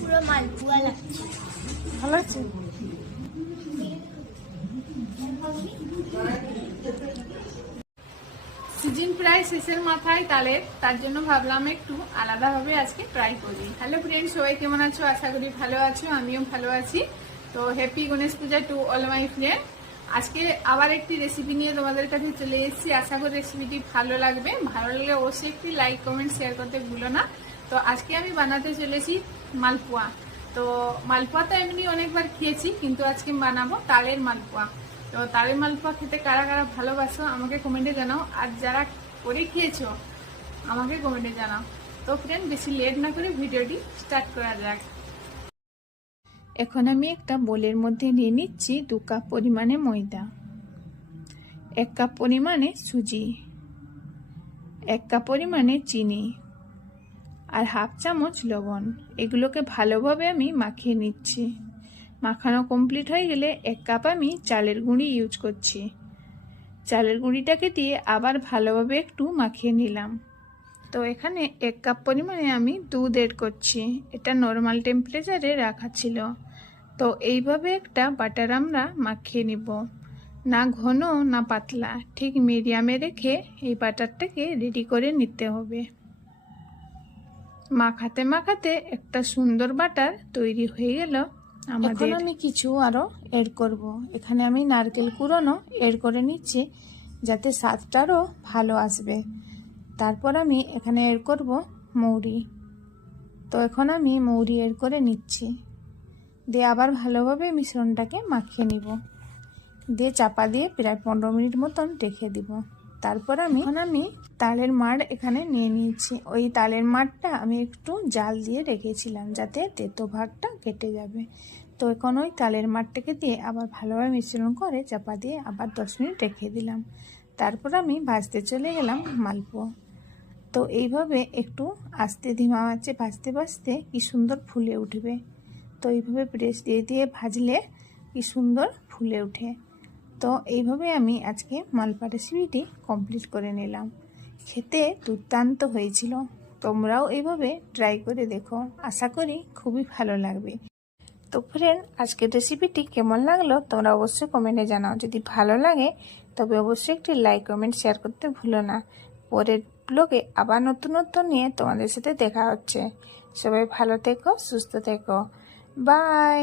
পুরো মালপোয়া লাগছে। ভালো আছে। সিজন প্রায় শেষের মাথায় তালের, তার জন্য ভাবলাম একটু আলাদাভাবে আজকে ট্রাই করি। হ্যালো ফ্রেন্ড, সবাই কেমন আছো? আশা করি ভালো আছো, আমিও ভালো আছি। তো happy Ganesh Puja to all my friend. আজকে আবার একটি রেসিপি নিয়ে তোমাদের কাছে চলে এসেছি। আশা করি রেসিপিটি ভালো লাগবে। ভালো লাগলে অবশ্যই একটি লাইক কমেন্ট শেয়ার করতে ভুলো না। তো আজকে আমি বানাতে চলেছি মালপোয়া। তো মালপোয়া তো এমনি অনেকবার খেয়েছি, কিন্তু আজকে বানাবো তালের মালপোয়া। তো তালের মালপোয়া খেতে কারা কারা ভালোবাসো আমাকে কমেন্টে জানাও, আর যারা করে খেয়েছো আমাকে কমেন্টে জানাও। তো ফ্রেন্ড, বেশি লেট না করে ভিডিওটি স্টার্ট করা যাক। এখন আমি একটা বোলের মধ্যে নিয়ে নিচ্ছি 2 কাপ পরিমাণে ময়দা, 1 কাপ পরিমাণে সুজি, 1 কাপ পরিমাণে চিনি আর হাফ চামচ লবণ। এগুলোকে ভালোভাবে আমি মাখিয়ে নিচ্ছি। মাখানো কমপ্লিট হয়ে গেলে 1 কাপ আমি চালের গুঁড়ি ইউজ করছি। চালের গুঁড়িটাকে দিয়ে আবার ভালোভাবে একটু মাখিয়ে নিলাম। তো এখানে 1 কাপ পরিমাণে আমি দুধ এড করছি। এটা নর্মাল টেম্পারেচারে রাখা ছিল। তো এইভাবে একটা বাটার আমরা মাখিয়ে নিব, না ঘন না পাতলা, ঠিক মিডিয়ামে রেখে এই বাটারটাকে রেডি করে নিতে হবে। মাখাতে মাখাতে একটা সুন্দর বাটার তৈরি হয়ে গেল আমাদের। এখন আমি কিছু আরো এড করব। এখানে আমি নারকেল কুড়ানো এড করে নিচ্ছি, যাতে স্বাদটা আরও ভালো আসবে। তারপর আমি এখানে এড করব মৌরি। তো এখন আমি মৌরি এড করে নিচ্ছি, দিয়ে আবার ভালোভাবে মিশ্রণটাকে মাখিয়ে নিব, দিয়ে চাপা দিয়ে প্রায় 15 মিনিট মতন রেখে দিব। তারপর আমি তালের মাড় এখানে নিয়ে নিয়েছি। ওই তালের মাড়টা আমি একটু জাল দিয়ে রেখেছিলাম, যাতে তেতো ভাগটা কেটে যাবে। তো এখন ওই তালের মাড়টাকে দিয়ে আবার ভালোভাবে মিশ্রণ করে চাপা দিয়ে আবার 10 মিনিট রেখে দিলাম। তারপর আমি ভাজতে চলে গেলাম মালপোয়া। তো এইভাবে একটু আস্তে ধিমা আঁচে ভাজতে ভাজতে কি সুন্দর ফুলে উঠবে। তো এইভাবে প্রেস দিয়ে দিয়ে ভাজলে কি সুন্দর ফুলে ওঠে। তো এইভাবে আমি আজকে মালপোয়া রেসিপিটি কমপ্লিট করে নিলাম। খেতে দুর্দান্ত হয়েছিল। তোমরাও এইভাবে ট্রাই করে দেখো, আশা করি খুবই ভালো লাগবে। তো ফ্রেন্ড, আজকের রেসিপিটি কেমন লাগলো তোমরা অবশ্যই কমেন্টে জানাও। যদি ভালো লাগে তবে অবশ্যই একটি লাইক কমেন্ট শেয়ার করতে ভুলো না। পরের ব্লগে আবার নতুন নিয়ে তোমাদের সাথে দেখা হচ্ছে। সবাই ভালো থেকো, সুস্থ থেকো, বাই।